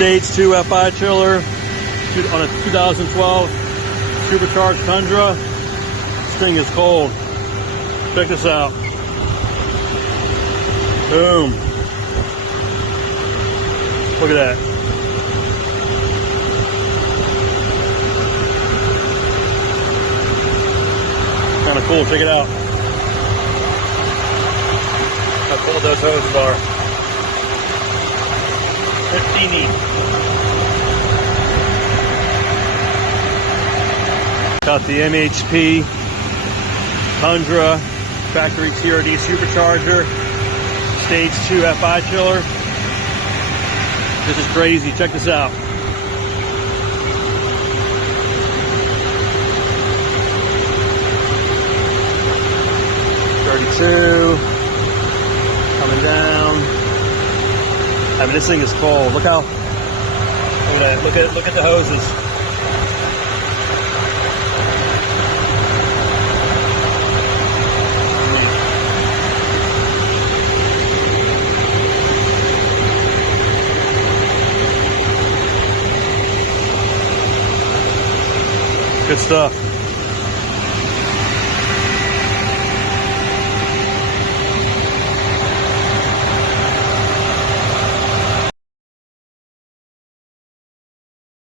Stage 2 FI chiller on a 2012 supercharged Tundra. This thing is cold. Check this out. Boom. Look at that. Kind of cool. Check it out. How cold those hoses are. 15 neat. Got the MHP Tundra factory TRD supercharger, stage 2 FI chiller. This is crazy. Check this out. Coming down. I mean, this thing is cold. Look at that. Look at the hoses. Good stuff.